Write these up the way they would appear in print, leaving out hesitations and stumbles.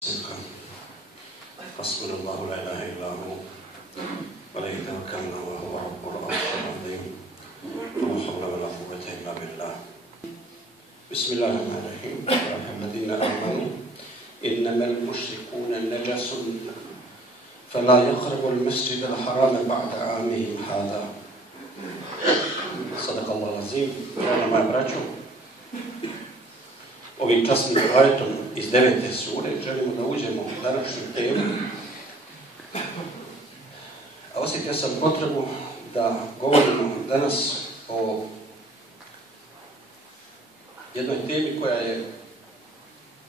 حسبنا الله لا إله إلا هو عليه توكلنا وهو رب العرش العظيم لا حول ولا قوة إلا بالله. بسم الله الرحمن الرحيم. يا أيها الذين آمنوا إنما المشركون نجس فلا يقربوا المسجد الحرام بعد عامهم هذا. صدق الله العظيم. Draga moja braćo, ovim časnim ajetom iz 9. sure želimo da uđemo u današnju temu. A osjetio sam potrebu da govorimo danas o jednoj temi koja je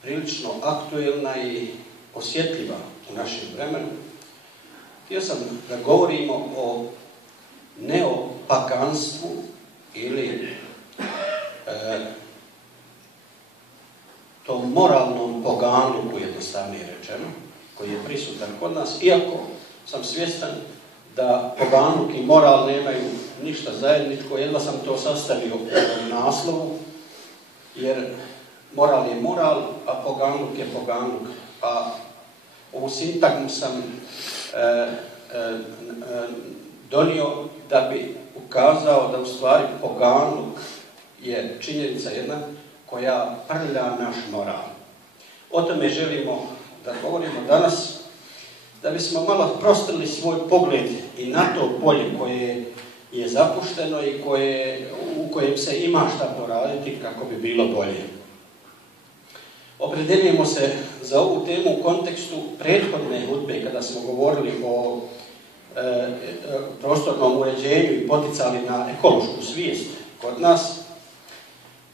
prilično aktuelna i osjetljiva u našem vremenu. Htio sam da govorimo o neopaganstvu ili tom moralnom poganluku, jednostavnije rečeno, koji je prisutan kod nas, iako sam svjestan da poganluk i moral nemaju ništa zajedničko. Jedva sam to sastavio u naslovu, jer moral je moral, a poganluk je poganluk. A ovu sintagmu sam donio da bi ukazao da u stvari poganluk je činjenica jedna koja prlja naš moral. O tome želimo da govorimo danas, da bismo malo prostrli svoj pogled i na to polje koje je zapušteno i u kojem se ima šta poraditi kako bi bilo bolje. Opredeljujemo se za ovu temu u kontekstu prethodne hudbe kada smo govorili o prostornom uređenju i poticali na ekološku svijest kod nas.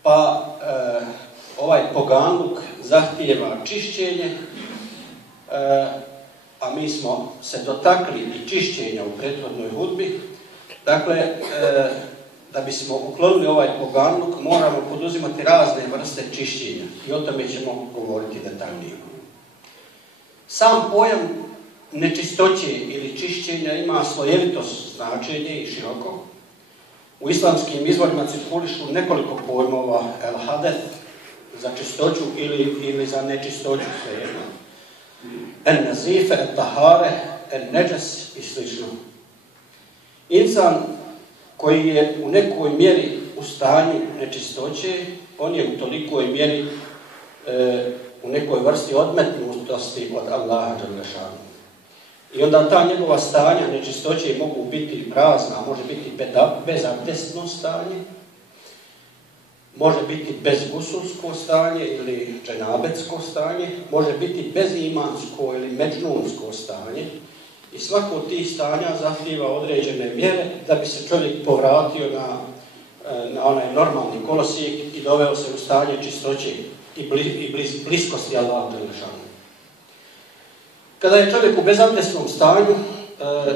Pa ovaj poganluk zahtijeva čišćenje, a mi smo se dotakli i čišćenja u prethodnoj hudbi. Dakle, da bismo uklonili ovaj poganluk moramo poduzimati razne vrste čišćenja i o tome ćemo govoriti detaljnije. Sam pojam nečistoće ili čišćenja ima slojevito značenje i široko. U islamskim izvorima cirkulišu nekoliko pojmova, el hadeth, za čistoću ili za nečistoću, svejedno. En nazife, en tahare, en neđes i sl. Insan koji je u nekoj mjeri u stanju nečistoće, on je u tolikoj mjeri u nekoj vrsti odmetnutosti od Allaha dželešanu. I onda ta njegova stanja nečistoće mogu biti razna, može biti bezabdesno stanje, može biti bezgusulsko stanje ili dženabetsko stanje, može biti bezimansko ili međnunsko stanje. I svako od tih stanja zahtijeva određene mjere da bi se čovjek povratio na onaj normalni kolosijek i doveo se u stanje čistoće i bliskosti Allaha dželešanu. Kada je čovjek u bezabdesnom stanju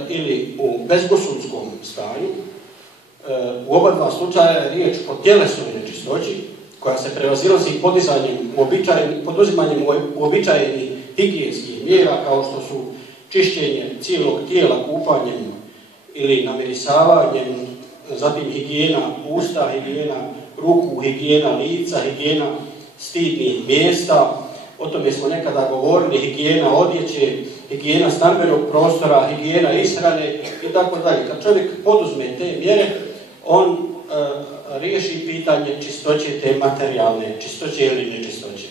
ili u bezgusulskom stanju, u oba dva slučaja je riječ o tjelesnoj nečistoći koja se prevazilazi poduzimanjem uobičajenih higijenskih mjera kao što su čišćenje cijelog tijela kupanjem ili namirisavanjem, zatim higijena usta, higijena ruku, higijena lica, higijena stidnih mjesta. O tome smo nekada govorili, higijena odjeće, higijena stambenog prostora, higijena ishrane i tako dalje. Kad čovjek poduzme te mjere, on riješi pitanje čistoće te materijalne, čistoće ili nečistoće.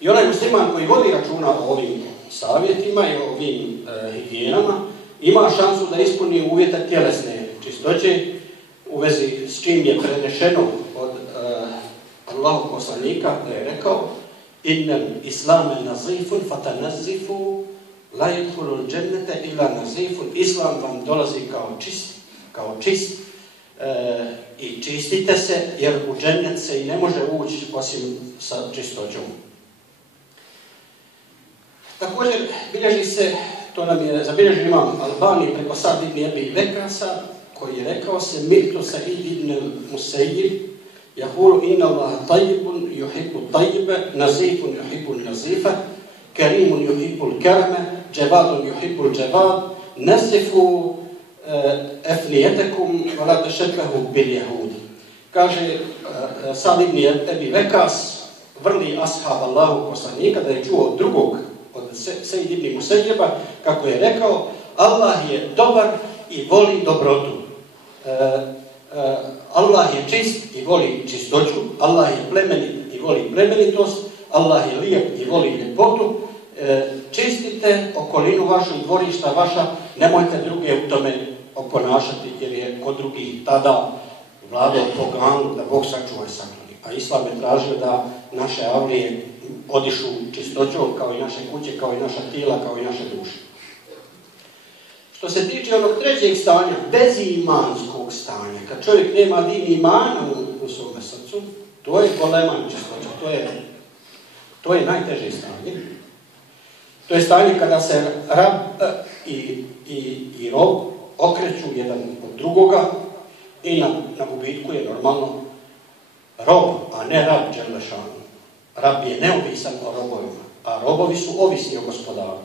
I onaj musliman koji vodi računa o ovim savjetima i o ovim higijenama, ima šansu da ispuni uvjete tjelesne čistoće u vezi s čim je prenešeno od Allahog poslanika da je rekao: innal islame nazifun fatanazifu la yadkhulul džennete ila nazifun. Islam vam dolazi kao čist i čistite se, jer u džennet se i ne može ući osim sa čistoćom. Također bilježi se, to nam je zabilježio imam Albani preko Sa'd ibn Abi Waqqasa, koji je rekao se: mitu Sa'id ibn Musayyib يقول إن الله طيب يحب الطيب نزيف يحب النزيف كريم يحب الكرم جواد يحب الجواد نزفوا أفنيتكم ولا تشبهوا باليهود. Kaže Sa'd ibn Abi Waqqas, vrli ashab Allahu poslanika, da je čuo od drugog, od Sejid ibn Musejjeba, kako je rekao, Allah je dobar i voli dobrotu. Allah je čist i voli čistoću, Allah je plemenit i voli plemenitost, Allah je lijep i voli ljepotu. Čistite okolinu vašu i dvorišta vaša, nemojte druge u tome oponašati, jer je kod drugih tada vladao pogan, da Bog sačuva i sakloni. A Islam je tražio da naše avlije odišu čistoćom, kao i naše kuće, kao i naša tijela, kao i naše duše. Što se tiče onog trećeg stanja, bezimanskog stanja, kad čovjek nema din imana u svome srcu, to je goleman čistoća, to je najteže stanje. To je stanje kada se rab i rob okreću jedan od drugoga i na gubitku je normalno rob, a ne rab dželešanu. Rab je neovisan o robovima, a robovi su ovisni o gospodaru.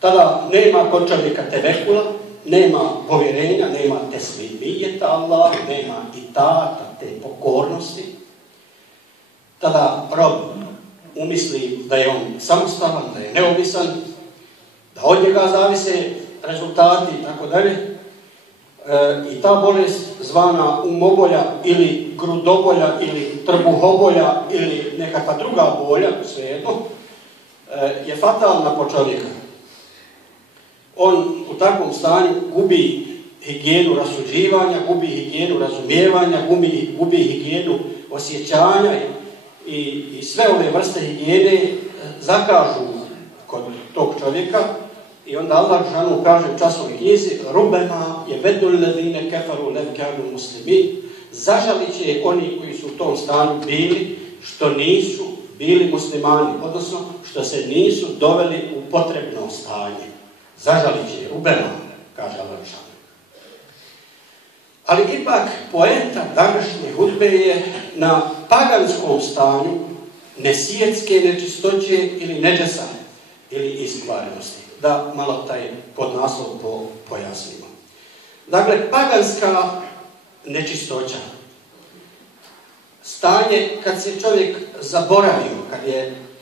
Tada nema kod čovjeka tevekula, nema povjerenja, nema teslimijeta Allah, nema itata, te pokornosti. Tada rob umisli da je on samostalan, da je neovisan, da od njega zavise rezultati i tako dalje. I ta bolest zvana umobolja ili grudobolja ili trbuhobolja ili nekakva druga bolja, svejedno, je fatalna po čovjeka. On u takvom stanju gubi higijenu rasuđivanja, gubi higijenu razumijevanja, gubi higijenu osjećanja i sve ove vrste higijene zakažu kod tog čovjeka. I onda Allah džanu kaže u časovnoj knjizi Rubema je vedul ledine kefaru levkanu muslimi. Zažalit će oni koji su u tom stanju bili što nisu bili muslimani, odnosno što se nisu doveli u potrebno stanje. Zažalit će Rubema, kaže Allah džanu. Ali ipak poenta današnje hudbe je na paganskom stanju nesijetske nečistoće ili neđesa ili iskvarenosti. Da malo taj podnaslov pojasnimo. Dakle, paganska nečistoća. Stanje kad se čovjek zaboravio,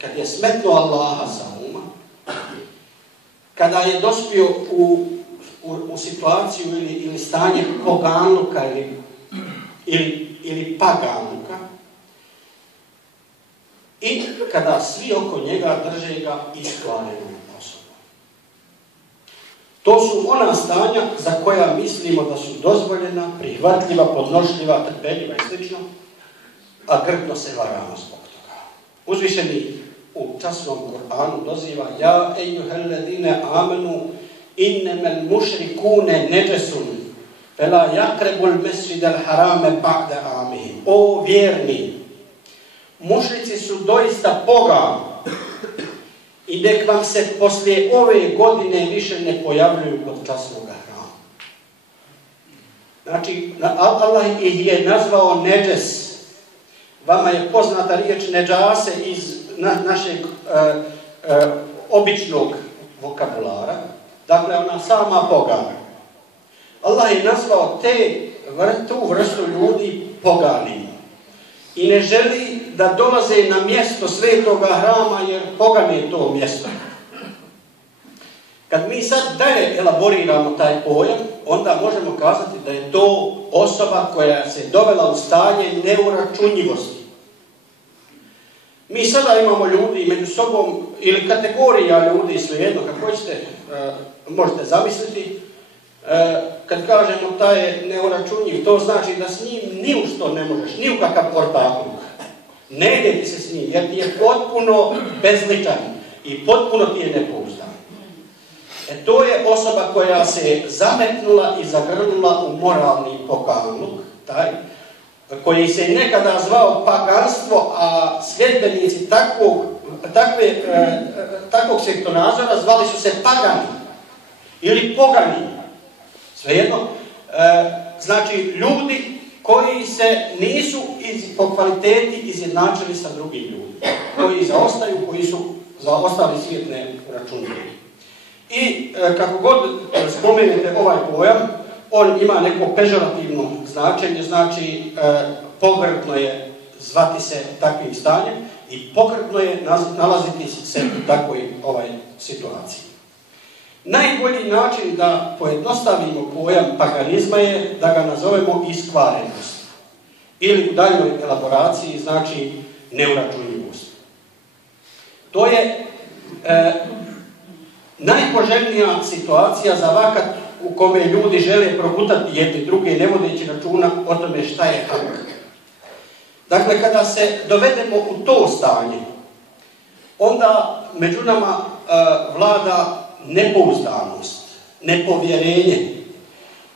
kad je smetnuo Allaha sa uma, kada je dospio u situaciju ili stanje poganuka ili paganuka i kada svi oko njega drže ga iskvarenom osobom. To su ona stanja za koja mislimo da su dozvoljena, prihvatljiva, podnošljiva, trpeljiva i sl. A grdno se varamo zbog toga. Uzvišeni u časnom Kur'anu doziva Ja ejuhelledine amenu innemel mušrikune neđesun fela jakrebul mesridel harame ba'de amihim. O vjerni, mušrici su doista pogani i nek vam se poslije ove godine više ne pojavljuju kod časnog hrama. Znači, Allah ih je nazvao neđes. Vama je poznata riječ neđase iz našeg običnog vokabulara. Dakle, ona sama pogana. Allah je nazvao tu vrstu ljudi poganima. I ne želi da dolaze na mjesto svetoga hrama jer pogane to mjesto. Kad mi sad dalje elaboriramo taj pojam, onda možemo kazati da je to osoba koja se dovela u stanje neuračunljivosti. Mi sada imamo ljudi među sobom, ili kategorija ljudi, svejedno, kako hoćete, možete zamisliti, kad kažemo taj je neuračunljiv, to znači da s njim ni u što ne možeš, ni u kakav ortakluk. Ne ide ti se s njim, jer ti je potpuno bezličan i potpuno ti je nepouzdan. To je osoba koja se zametnula i zagrnula u moralni poganluk, taj, koji se nekada zvao paganstvo, a sljedbenici takvog svjetonazora zvali su se pagani ili pogani. Svejedno, znači ljudi koji se nisu po kvaliteti izjednačili sa drugim ljudima, koji zaostaju, koji su zaostali svijetne računke. I kako god spomenete ovaj pojam, on ima neko pežorativno značenje, znači pogrdno je zvati se takvim stanjem i pogrdno je nalaziti se u takvoj situaciji. Najbolji način da pojednostavimo pojam paganizma je da ga nazovemo iskvarenost. Ili u daljnjoj elaboraciji znači neuračunljivost. To je najpoželjnija situacija za vakat u kome ljudi žele progutati jedni druge ne vodeći računa o tome šta je hak. Dakle, kada se dovedemo u to stanje, onda među nama vlada nepouzdanost, nepovjerenje.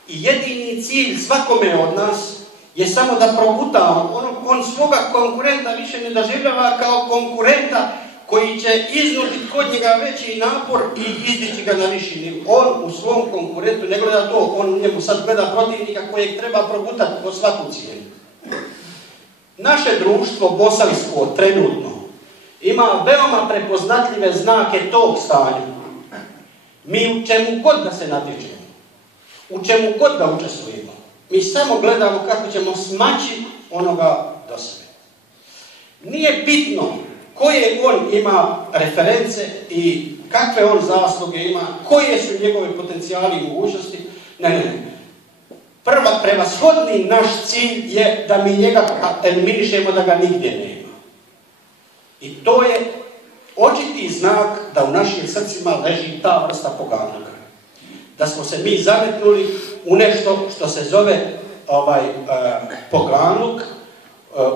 I jedini cilj svakome od nas je samo da progutamo. On svoga konkurenta više ne doživljava kao konkurenta koji će iznuditi kod njega veći napor i izdići ga na viši nivo. On u svom konkurentu ne gleda to, on u njemu sad gleda protivnika kojeg treba progutati po svaku cijenu. Naše društvo bosansko trenutno ima veoma prepoznatljive znake tog stanja. Mi u čemu god da se natječemo, u čemu god da učestvujemo, mi samo gledamo kako ćemo smaći onoga do sebe. Nije bitno koje on ima reference i kakve on zasluge ima, koje su njegove potencijali i mogućnosti. Ne. Prevashodni naš cilj je da mi njega eliminišemo, da ga nigdje nema. I to je očiti znak da u našim srcima leži ta vrsta poganluka. Da smo se mi zametnuli u nešto što se zove poganluk,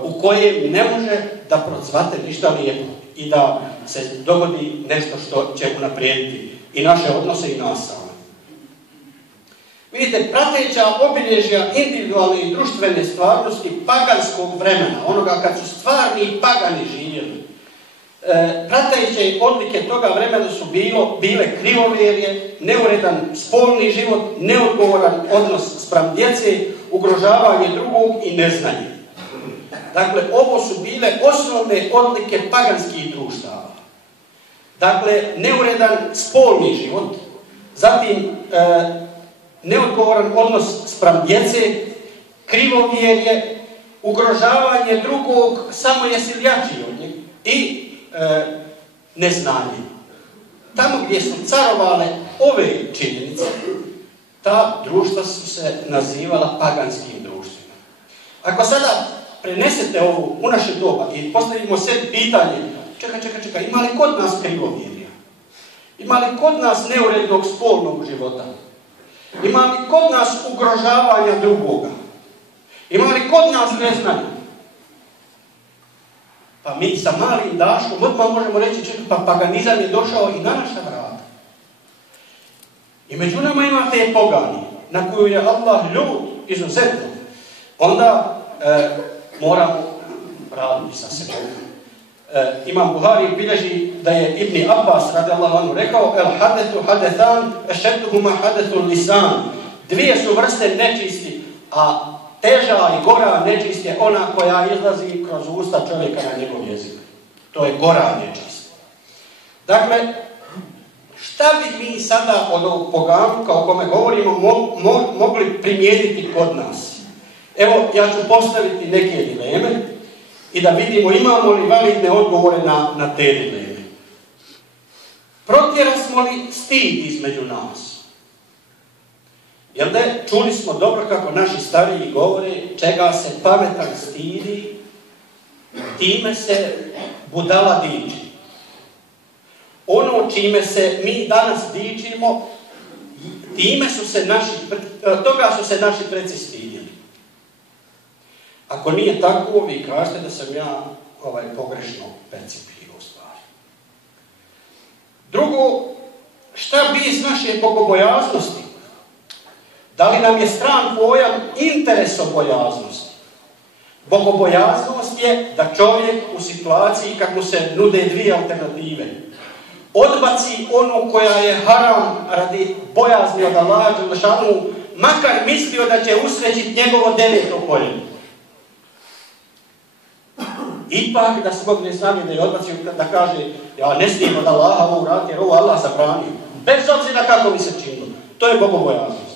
u kojem ne može da procvate ništa lijepo i da se dogodi nešto što će unaprijediti i naše odnose i nas same. Vidite, prateća obilježja individualne i društvene stvarnosti paganskog vremena, onoga kad su stvarni pagani živjeli, prateće odlike toga vremena su bile krivovjerje, neuredan spolni život, neodgovoran odnos spram djece, ugrožavanje drugog i neznanje. Dakle, ovo su bile osnovne odlike paganskih društava. Dakle, neuredan spolni život, zatim neodgovoran odnos spram djece, krivovjerje, ugrožavanje drugog, samo jesi li jači od njeg, i neznanje. Tamo gdje su carovale ove činjenice, ta društva su se nazivala paganskim društvima. Ako sada prenesete ovu u naše doba i postavimo sebi pitanje, čekaj, ima li kod nas krivovjerja? Ima li kod nas neurednog spolnog života? Ima li kod nas ugrožavanja drugoga? Ima li kod nas neznanja? Pa mi sa malim daškom odmah možemo reći, čekaj, pa paganizam je došao i na naša vrata. I među nama ima te pogani, na koju je Allah ljud izuzetno. Onda moramo raditi sa sebom. Imam Buhari bilježi da je Ibn Abbas radijallahu anhu rekao: El hadetu hadethan, ešedduhuma hadetul lisan. Dvije su vrste nečisti, a teža i gora nečist je ona koja izlazi kroz usta čovjeka na njegov jezik. To je gora nečist. Dakle, šta bi mi sada od ovog poganluka o kome govorimo mogli primijeniti kod nas? Evo, ja ću postaviti neke dileme i da vidimo imamo li validne odgovore na te dileme. Protjerasmo li stid između nas? Jel da čuli smo dobro kako naši stariji govore, čega se pametan stidi, time se budala diči. Ono čime se mi danas dičimo, toga su se naši preci stidjeli. Ako nije tako, vi kažete da sam ja pogrešno percipirao stvari. Drugo, šta bi iz naše bogobojaznosti? Da li nam je stran pojam interesobojaznosti? Bogobojaznost je da čovjek u situaciji kad mu se nude dvije alternative odbaci onu koja je haram radi bojazni od Allaha dželešanu, makar mislio da će usrećiti njegovo 9. kolje. Ipak da smogne snage da je odbacio, da kaže ja ne smijem od Allaha ovo uraditi jer ovo Allah zabranio. Bez obzira kako mi se činilo. To je bogobojaznost.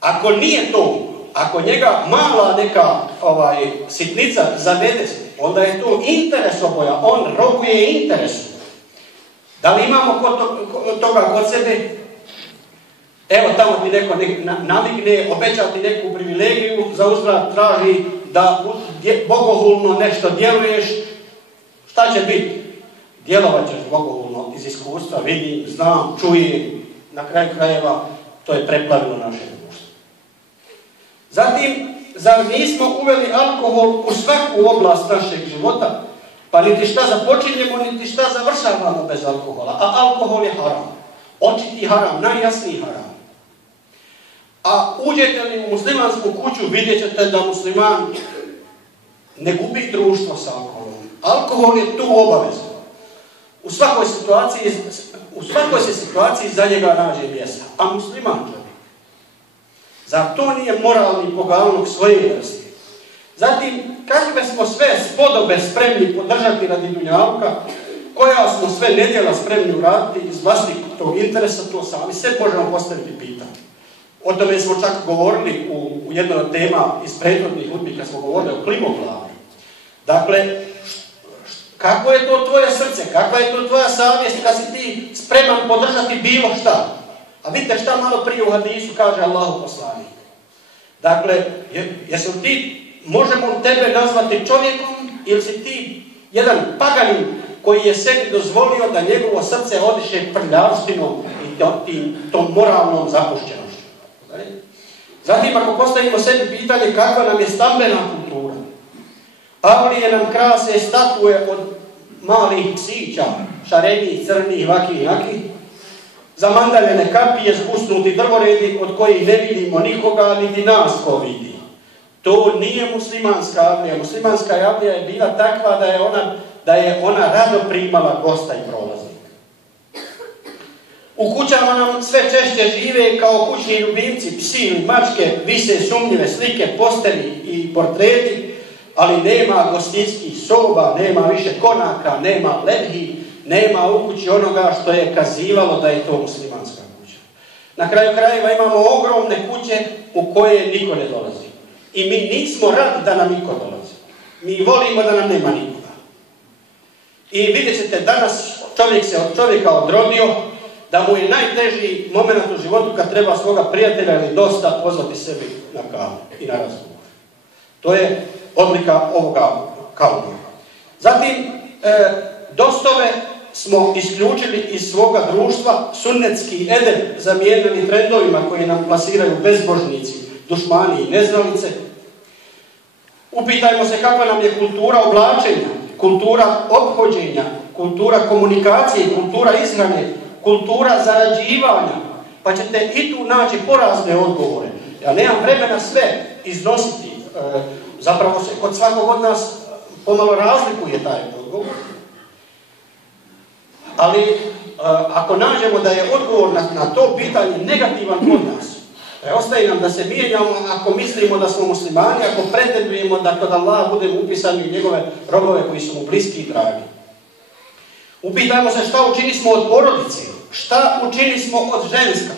Ako nije to, ako njega mala neka sitnica zavede, onda je to interes oboja, on robuje interesu. Da li imamo toga kod sebe? Evo tamo ti neko namigne, obeća ti neku privilegiju, za uzvrat traži da bogohulno nešto djeluješ. Šta će biti? Djelovat ćeš bogohulno iz iskustva, vidim, znam, čujem, na kraju krajeva to je preplavilo naše društvo. Zatim, zar nismo uveli alkohol u svaku oblast našeg života, pa niti šta započinjemo, niti šta završavamo bez alkohola, a alkohol je haram. Očiti haram, najjasniji haram. A uđete li u muslimansku kuću, vidjet ćete da musliman ne gubi društvo sa alkoholom. Alkohol je tu obavezno. U svakoj se situaciji za njega nađe mjesta, a musliman čovjek. Zar to nije moralni pogalnog svoje vrste? Zatim, kakve smo sve spodobe spremni podržati radi dunjaluka, koja smo sve nedjela spremni uraditi iz vlastitog interesa, to sami sve možemo postaviti pitanje. O tome smo čak govorili u jednoj od tema iz prethodnih hudbi kad smo govorili o klimoglavi. Dakle, kako je to tvoje srce, kakva je to tvoja savjest kad si ti spreman podržati bilo šta? A vidite šta malo prije u hadisu kaže Allahu poslanik. Dakle, možemo tebe nazvati čovjekom ili si ti jedan paganin koji je sebi dozvolio da njegovo srce odiše prljavštinom i tom moralnom zapušćenošću. Zatim, ako postavimo sebi pitanje kakva nam je stambena kultura, avlije nam krase statue od malih psića, šarenjih, crnih, vakih, jakih, zamandaljene kapije, spusnuti drvoredi od kojih ne vidimo nikoga, niti nas ko vidi. To nije muslimanska avlija. Muslimanska avlija je bila takva da je ona rado primala gosta i prolaznika. U kućama nam sve češće žive kao kućni ljubimci, psi ili mačke, vise sumnjive slike, posteri i portreti, ali nema gostinskih soba, nema više konaka, nema lebhi, nema u kući onoga što je kazivalo da je to muslimanska kuća. Na kraju krajeva imamo ogromne kuće u koje niko ne dolazi. I mi nismo radi da nam niko dolazi. Mi volimo da nam nema nikoga. I vidjet ćete, danas čovjek se od čovjeka odrodio, da mu je najteži moment u životu kad treba svoga prijatelja ili dosta pozvati sebi na kavu i na razgovor. To je odlika ovoga kauna. Zatim, dostove smo isključili iz svoga društva, sunnetski edeb zamijenili trendovima koji nam plasiraju bezbožnici, dušmani i neznalice. Upitajmo se kakva nam je kultura oblačenja, kultura ophođenja, kultura komunikacije, kultura ishrane, kultura zarađivanja, pa ćete i tu naći porazne odgovore. Ja nemam vremena sve iznositi, zapravo se kod svakog od nas pomalo razlikuje taj odgovor. Ali ako nađemo da je odgovor na to pitanje negativan kod nas, ostaje nam da se mijenjamo ako mislimo da smo muslimani, ako pretendujemo da kod Allaha budemo upisani u njegove robove koji su mu bliski i dragi. Upitajmo se šta učini smo od porodice, šta učini smo od ženska,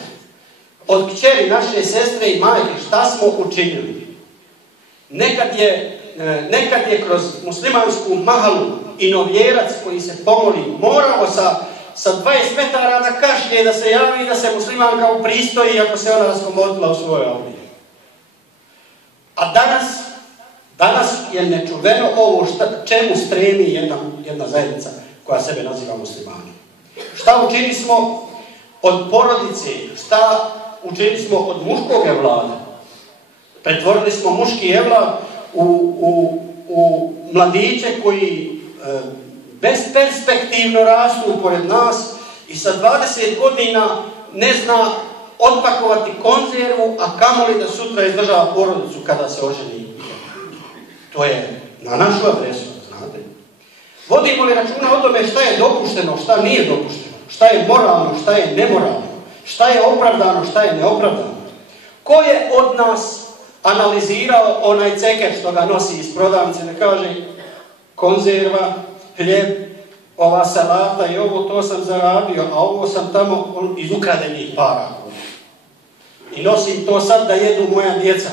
od kćeri, naše sestre i majke, šta smo učinili. Nekad je kroz muslimansku mahalu i novjerac koji se pomoli morao sa 20 metara da kašlje, da se javi da se muslimanka upristoji ako se ona raskomodila u svojoj avliji. A danas je nečuveno ovo čemu stremi jedna zajednica koja sebe naziva muslimani. Šta učinili smo od porodice, šta učinili smo od muškog evlada. Pretvorili smo muški evlad u mladiće koji besperspektivno rastu pored nas i sa 20 godina ne zna otpakovati konzervu, a kamoli da sutra izdržava porodicu kada se oženi. To je na našu adresu, znate. Vodimo li računa o tome šta je dopušteno, šta nije dopušteno, šta je moralno, šta je nemoralno, šta je opravdano, šta je neopravdano? Ko je od nas analizirao onaj ceker što ga nosi iz prodavnice, ne kaže konzerva, hljeb, ova salata i ovo to sam zaradio, a ovo sam tamo iz ukradenih para. I nosim to sad da jedu moja djeca.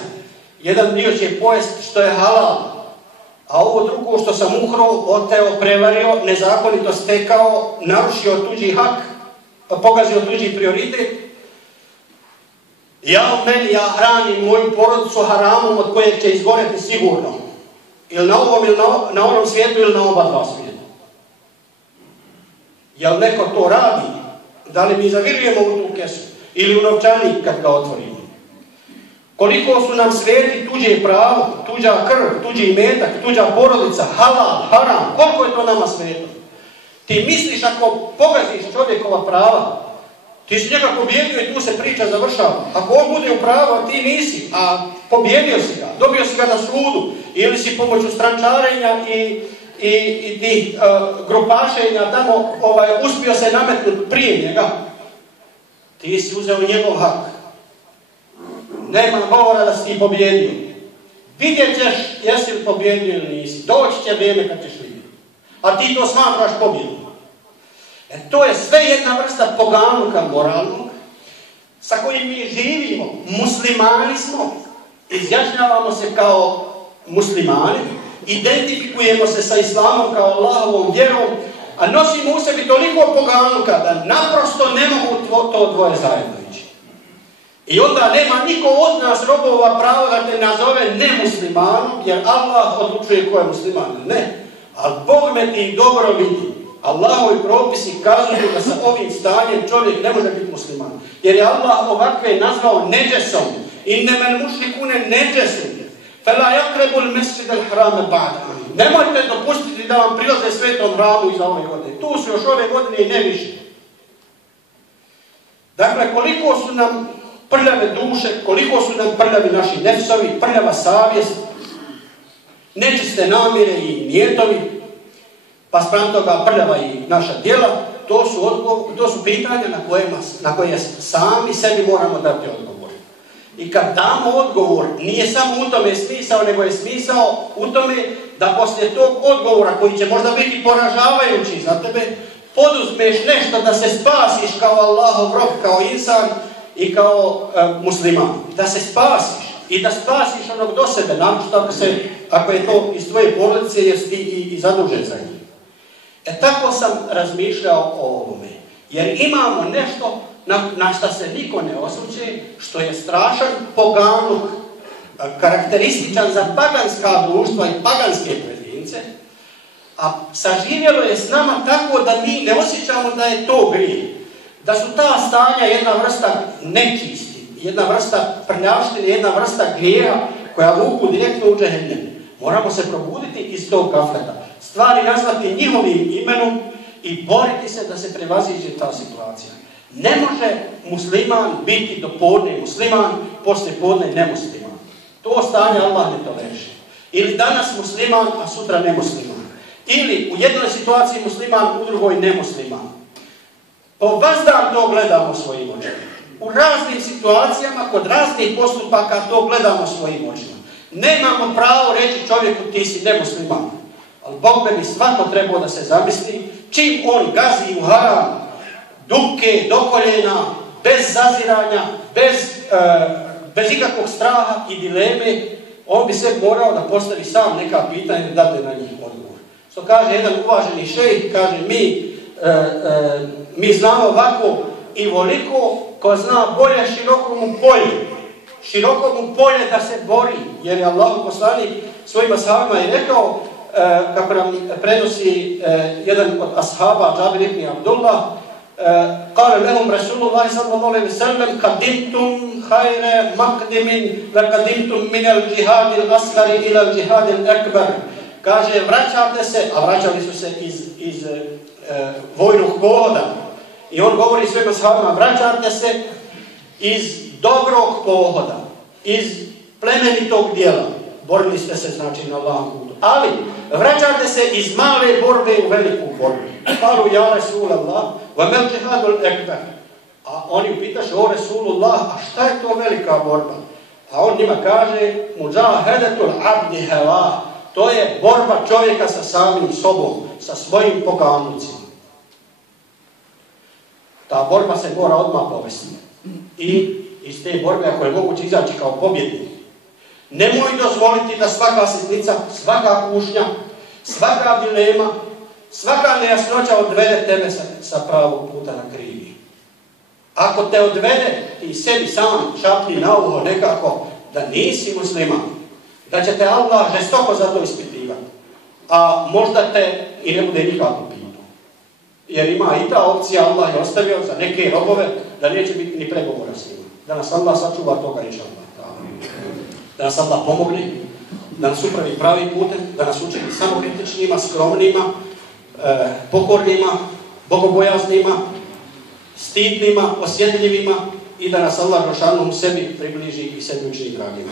jedan dio će pojesti što je halal, a ovo drugo što sam ukrao, oteo, prevario, nezakonito stekao, narušio tuđi hak, pogazio tuđi prioritet, ja hranim moju porodicu haramom od kojeg će izgoreti sigurno. Ili na ovom, ili na onom svijetu, ili na oba dva svijeta. Jel neko to radi? Da li mi zavirujemo u tu kesu? Ili u novčanik kad ga otvorimo? Koliko su nam sveti tuđe pravo, tuđa krv, tuđi imetak, tuđa porodica, halal, haram, koliko je to nama sveto? Ti misliš ako pogaziš čovjekova prava, ti si njega pobjedio i tu se priča završava. Ako on bude u pravu, a ti nisi, a pobjedio si ga, dobio si ga na sudu, ili si pomoću strančarenja i tih grupašenja tamo uspio se nametnuti prije njega, ti si uzeo njegov hak. Nema govora da si ti pobjedio. Vidjet ćeš jesi li pobjedio ili nisi. Doći će vrijeme kad ćeš vidjeti. A ti to smatraš pobjedom. To je sve jedna vrsta poganuka moralnog sa kojim mi živimo. Muslimani smo. Izjašnjavamo se kao muslimani. Identifikujemo se sa islamom kao Allahovom vjerom. A nosimo u sebi toliko poganuka da naprosto ne mogu to dvoje zajedno ići. I onda nema niko od nas robova pravo da te nazove nemuslimanom, jer Allah odlučuje ko je musliman. Ne. Ali Bog me ti dobro vidi. Allahovi propisi kazuju da sa ovim stanjem čovjek ne može biti musliman. Jer je Allah ovakve nazvao neđesom. Innemel mušrikune neđesom. Fela yakrebul mesjidel harame ba'da. Nemojte dopustiti da vam prilaze svetom hramu iza ove godine. Tu su još ove godine i ne više. Dakle, koliko su nam prljave duše, koliko su nam prljavi naši nefsovi, prljava savjest, nečiste namjere i nijetovi, pa spram toga prljava i naša djela, to su pitanja na koje sami sebi moramo dati odgovor. I kad damo odgovor, nije samo u tome smisao, nego je smisao u tome da poslije tog odgovora, koji će možda biti poražavajući za tebe, poduzmeš nešto da se spasiš kao Allahov rob, kao insan i kao musliman. Da se spasiš i da spasiš onog do sebe, naročito ako je to iz tvoje porodice, jer si i zadužen za njih. Tako sam razmišljao o ovome. Jer imamo nešto na što se niko ne osvrće, što je strašan poganuk, karakterističan za paganska društva i paganske pojedince, a saživjelo je s nama tako da mi ne osjećamo da je to grijeh. Da su ta stanja jedna vrsta nečisti, jedna vrsta prljavštine, jedna vrsta grijeha koja vuku direktno u džehennem. Moramo se probuditi iz tog gafleta. Stvari nazvati njihovim imenom i boriti se da se prevaziđe ta situacija. Ne može musliman biti do podne musliman, poslije podne nemusliman. To stanje Allah ne toleriše. Ili danas musliman, a sutra nemusliman. Ili u jednoj situaciji musliman, u drugoj nemusliman. Po vazdan to gledamo svojim očima. U raznim situacijama, kod raznih postupaka to gledamo svojim očima. Nemamo pravo reći čovjeku ti si nemusliman. Ali Bog bi svako trebao da se zamisli čim on gazi u haram, dupke, do koljena, bez zaziranja, bez ikakvog straha i dileme, on bi se morao da postavi sam neka pitanja i da dade na njih odgovor. Što kaže jedan uvaženi šejh, kaže mi znamo ovako i voliko ko zna bolje širokomu polju. Širokomu polje da se bori, jer je Allahov poslanik svojim ashabima je rekao, kako nam prenosi jedan od ashaba, Džabir ibn Abdullah, قال لهم رسول الله صلى الله عليه وسلم قدمتم خير مقدم وقدمتم من الجهاد الأصغر إلى الجهاد الأكبر. Kaže, vraćate se, a vraćali su se iz vojnog pohoda. I on govori svojim ashabima, vraćate se iz dobrog pohoda, iz plemenitog dijela. Borili ste se, znači, na Allahovom putu. Ali, vraćate se iz male borbe u veliku borbu. Kalu, ja Resulallah, va mel džihadul ekber. A oni upitaše, o Resulullah, a šta je to velika borba? A on njima kaže, muđahedetul abdi heva. To je borba čovjeka sa samim sobom, sa svojim poganucima. Ta borba se mora odmah povesti. I iz te borbe, ako je moguće izaći kao pobjednik. Nemoj dozvoliti da svaka sitnica, svaka kušnja, svaka dilema, svaka nejasnoća odvede tebe sa pravog puta na krivi. Ako te odvede, ti sebi sam šapni na uho nekako da nisi musliman, da će te Allah žestoko za to ispitivati, a možda te i ne bude nikako pitao. Jer ima i ta opcija, Allah je ostavio za neke robove da neće biti ni pregovora s njima. Da nas Allah sačuva toga, inša Allah. Da nas Allah pomogne, da nas upravi pravi putem, da nas učini samokritičnima, skromnima, pokornima, bogobojaznima, stidnima, osjetljivima i da nas Allah Žešanu sebi približi i sebi učini dragima.